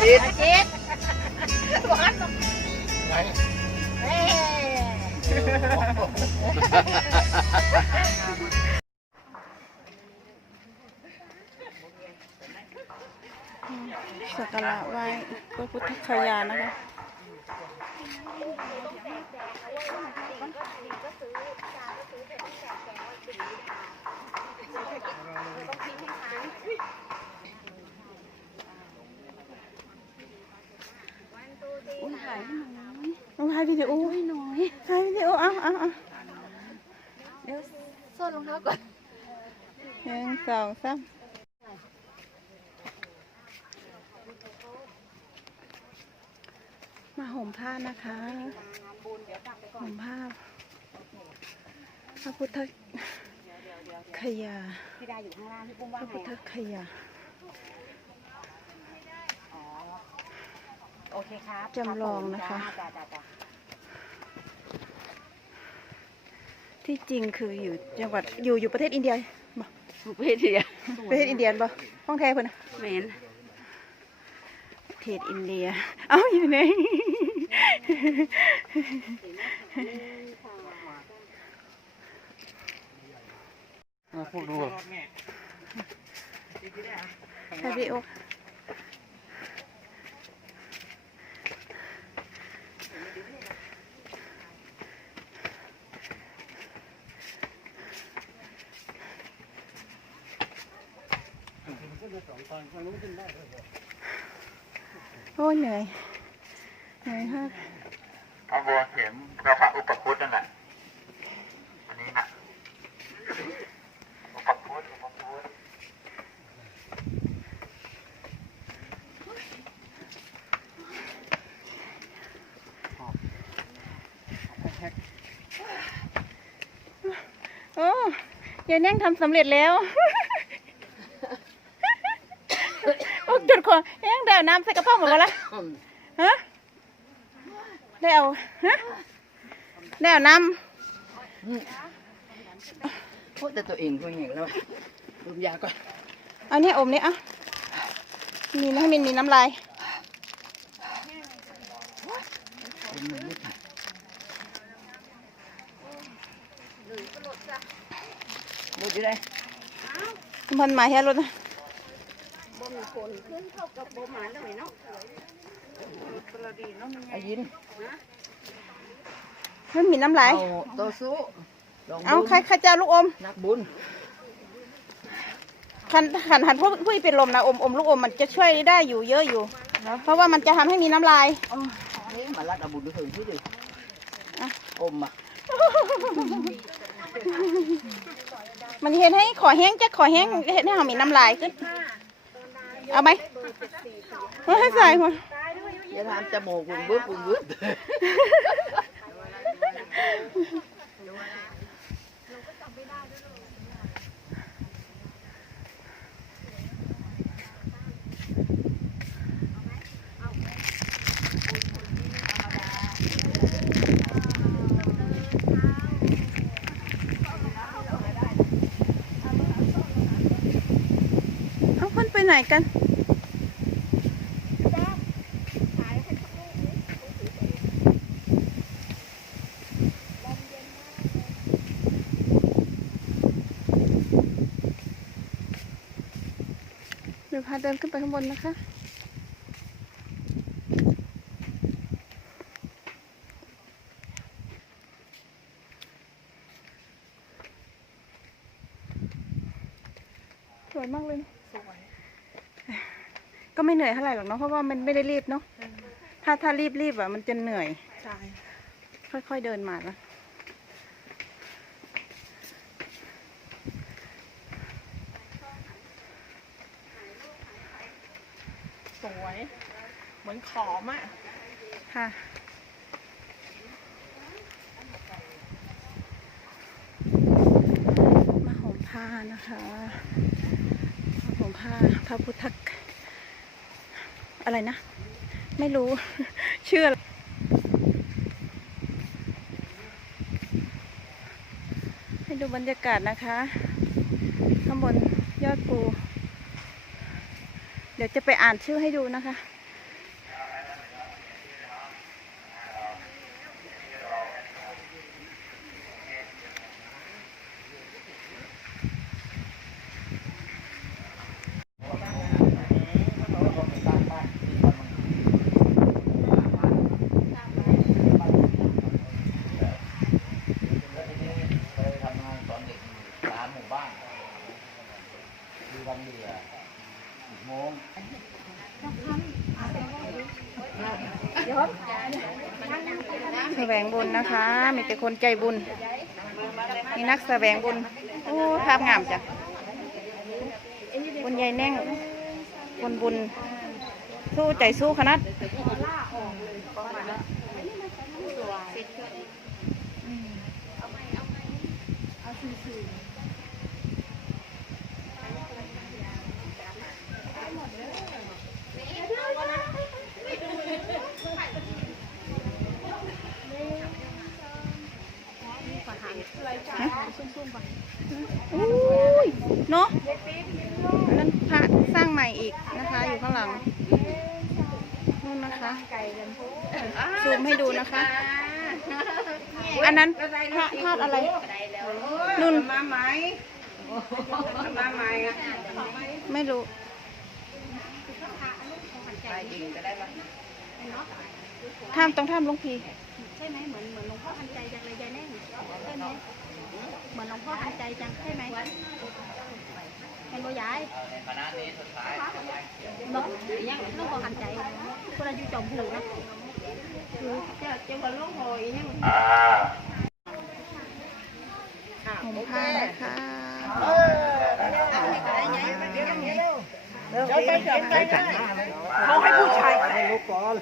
จิตเจ็ดหวานไหนเอ้ยสักการะไหว้พระพุทธคยานะคะ อุ้ยถ่ายให้หน่อย เอา ถ่ายวิดีโอให้หน่อยถ่ายวิดีโอเอาเอาเอาเดี๋ยวซ่อนรองเท้าก่อนหนึ่งสองสามมาห่มผ้านะคะห่มผ้าพระพุทธคยาพี่ดาอยู่ข้างล่างพี่ปุ้มพว่าระไงพุทธอะคยาอ๋อโอเคครับจำลองนะคะ จ้าจ้าจ้า ที่จริงคืออยู่จังหวัดอยู่อยู่ประเทศอินเดียบ่ประเทศเดียประเทศอินเดียบ่ห้องแท้เพิ่นนะเหมนประเทศอินเดีย เอ้าอยู่ไหนมาพวกดูถ่ายวิดีโอโอ้ยเหนื่อยเหนื่อยมากเอาบัวเข็มเราพระอุปคุตนั่นแหละอันนี้นะอุปคุตอุปคุตโอ้ยายแน่งทำสำเร็จแล้ว โอ้ จุดขอยังได้เอาน้ำใส่กระเพาะหมดแล้วล่ะฮะได้เอาฮะได้เอาน้พูดแต่ตัวเองตัวเองแล้วดูยาก่อนำเอาเนี่ยอมเนี่ยเอามีนะให้มันมีน้ำลายดูดิได้มันหมายแค่รถนะ ไอ้ยินมันมีน้ำลายเอาโตสู้ลองเอาดูใครใครจะเอาลูกอมนักบุญขันขันหันพวกผู้ที่เป็นลมนะอมอมลูกอมมันจะช่วยได้อยู่เยอะอยู่ เพราะว่ามันจะทำให้มีน้ำลาย อ๋อนี่มาลัดเอาบุญด้วยเถอะที่ดิอะ อมอะมันเห็นให้ขอแห้งจะขอแห้งเห็นให้เรามีน้ำลายขึ้น เอาไหมเอาให้ใส่หัวอย่าทำจมูกบุ้งบึ้บบุ้งบึ้บ ไปไหนกัน เดี๋ยวพาเดินขึ้นไปข้างบนนะคะ สวยมากเลย ก็ไม่ เหนื่อยเท่าไหร่หรอกเนาะเพราะว่ามันไม่ได้รีบเนาะถ้าถ้ารีบรีบๆอะมันจะเหนื่อย ใช่ ค่อยๆเดินมาละสวย เหมือนขอมอะ ค่ะมาห่มผ้านะคะมาห่มผ้าพระพุทธ อะไรนะ ไม่รู้ เชื่อให้ดูบรรยากาศนะคะ ข้างบนยอดภู เดี๋ยวจะไปอ่านชื่อให้ดูนะคะ บุญนะคะ มีแต่คนใจบุญ มีนักแสวงบุญ โอ้ ภาพงามจ้ะบุญใหญ่แน่งคนบุญ สู้ใจสู้ขนาดอุ้ยเอาะอั อุ้ยเนาะนั้นพระสร้างใหม่อีกนะคะ อยู่ข้างหลังนู่นนะคะซูมให้ดูนะคะ อันนั้นพระธาตุอะไรนุ่นมาไหมมาไหมไม่รู้ท่ามตรงท่ามลุงพี ใช่ไหมเหมือนเหมือนหลวงพ่อทันใจจังเลยยายแน่งใช่ไหมเหมือนหลวงพ่อทันใจจังใช่ไหมเป็นโบยายหลวงยังหลวงพ่อทันใจคนอายุจอมหูนะคือเจ้าเจ้าก็หลวงพ่ออีกยัง อ่า ผมผ้านะคะ เขาให้ผู้ชายไม่รู้ าย ก่อน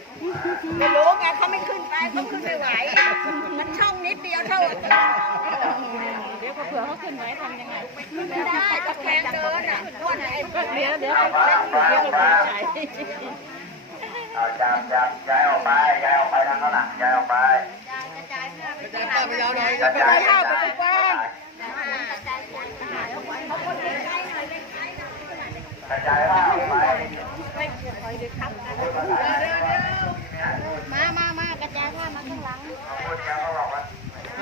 ไม่รู้ไงเขาไม่ขึ้นไปเขาขึ้นไม่ไหว มันช่องนิดเดียวเท่าเดี๋ยวเผื่อเขาขึ้นไว้ทำยังไงไม่ได้ตะแคงเดินอะอ้วนไอ้เดี๋ยวเดี๋ยวเอามามามาเอาจับจับย้ายออกไปย้ายออกไปทางข้างหลังย้ายออกไปกระจายไปยาวหน่อยกระจายผ้าไปกว้างกระจายผ้าอ อกไปมามามากระจายผ้ามาข้างหลัง พูดเดียวเขาบอกว่า ม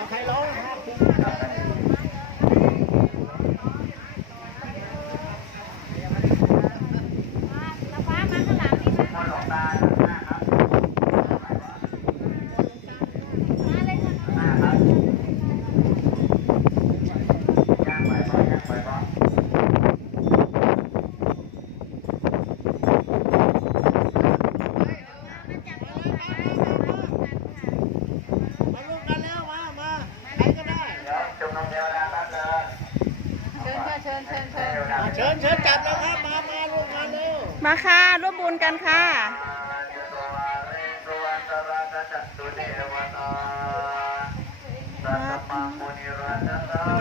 าฟ้ามาข้างหลังนี่มา คนหลงตาหน้าครับ มาเลยค่ะ หน้าครับย่างไปบ่ย่างไปบ่ เดี๋ยวจุ่มนมเดียวนะแป๊บนึงเชิญค่ะเชิญเชิญเชิญเชิญเชิญจับแล้วครับ มามาลูกมาเร็ว มาค่ะร่วมบุญกันค่ะ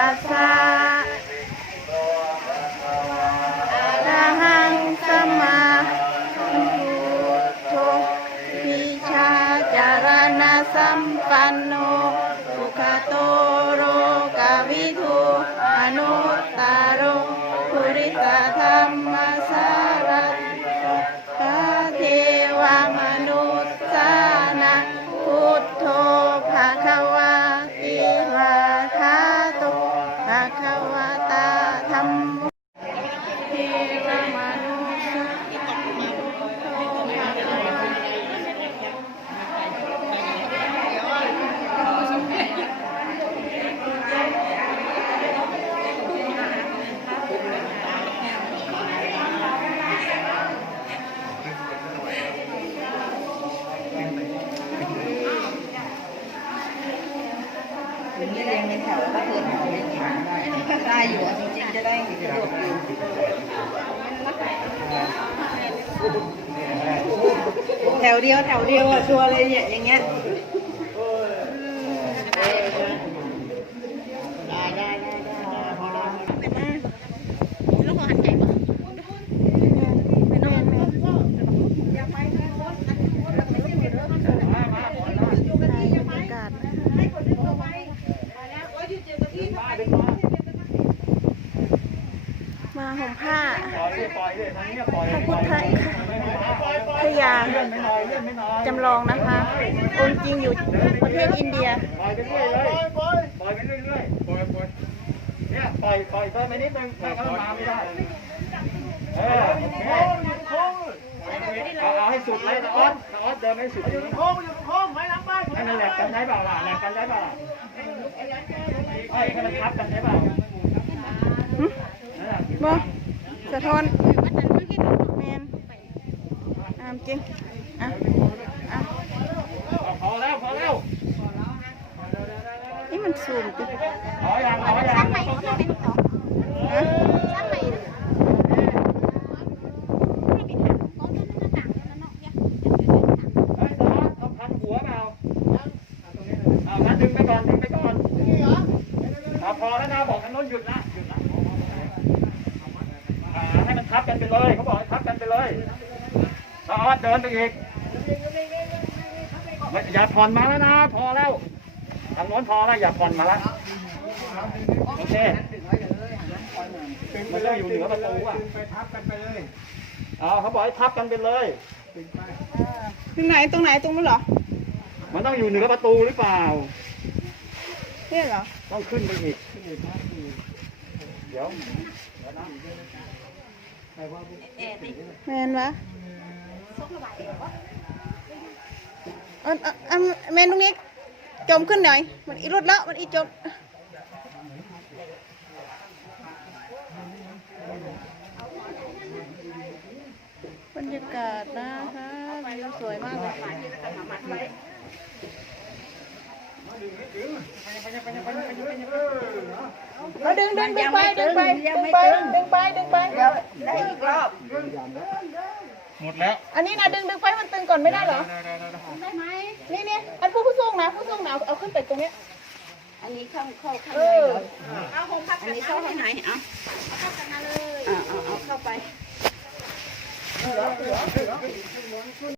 ทธัสสะอะระหังสัมมาสัมพุทโธวิชาจารณะสัมปันโน งเนแถวแล้วก็เดินแถวอย่างเงี้ได้อยู่จริงๆจะได้สะดวกอยู่แถวเดียวแถวเดียวอะชัวร์เลยเนี่ยอย่างเงี้ย ปล่อยปล่อยเติมไปนิดนึงถ้าเขามาไม่ได้ เออโค้งเอาเอาให้สุดเลยนะออสนะออสเดินให้สุดอยู่ตรงโค้งอยู่ตรงโค้งไว้หลังบ้านนั่นแหละกันได้เปล่าล่ะแหละกันได้เปล่าไอ้ให้มันทับกันได้เปล่าหึนั่นแหละบ่สะท้อนแมนอามจริงอะ เอาพอแล้วพอแล้ว นี่ มันสูงติพอยังพอยังสร้างใหม่ก็ได้เป็นของฮะสร้นให้ไปถามเขาเรื่องหน้าต่างแล้วนะอย่าอย่าไปถามเฮ้ยตอนเอาพันหัวเปล่าเอาพันดึงไปก่อนดึงไปก่อนเอาพอแล้วนะบอกทางโน้นหยุดนะหยุดนะอ่าให้มันทับกันไปเลยเขาบอกให้ทับกันไปเลยเอาออดเดินไปอีกอย่าผ่อนมาแล้วนะ พอแล้วางโน้นพอแล้วอย่าผ่อนมาแล้วโอเคมันต้องอยู่เหนือประตูอะไปทับกันไปเลยเอาเขาบอกให้ทับกันไปเลยถึงไหนตรงไหนตรงนู้นเหรอ มันต้องอยู่เหนือประตูหรือเปล่าเนี่ยเหรอ ต้องขึ้นไปอีกเดี๋ยวแมนวะเอันอันแมนตรงนี้ จมขึ้นหน่อย มันอีรุดแล้วมันอีจมบรรยากาศนะคะวิวสวยมากเลยเราดึงดึงดึงไปดึงไปดึงไปดึงไปดึงไปได้อีกรอบ หมดแล้วอันนี้นะดึงดึงไปให้มันตึงก่อนไม่ได้เหรอได้ไหมนี่นี่อันผู้ผู้สูงนะผู้สูงนะเอาเอาขึ้นไปตรงเนี้ย อันนี้เข้าเข้าข้างเอในอ เหรออันนี้เข้าข้างในเอาเอาเอาเอาเข้าไป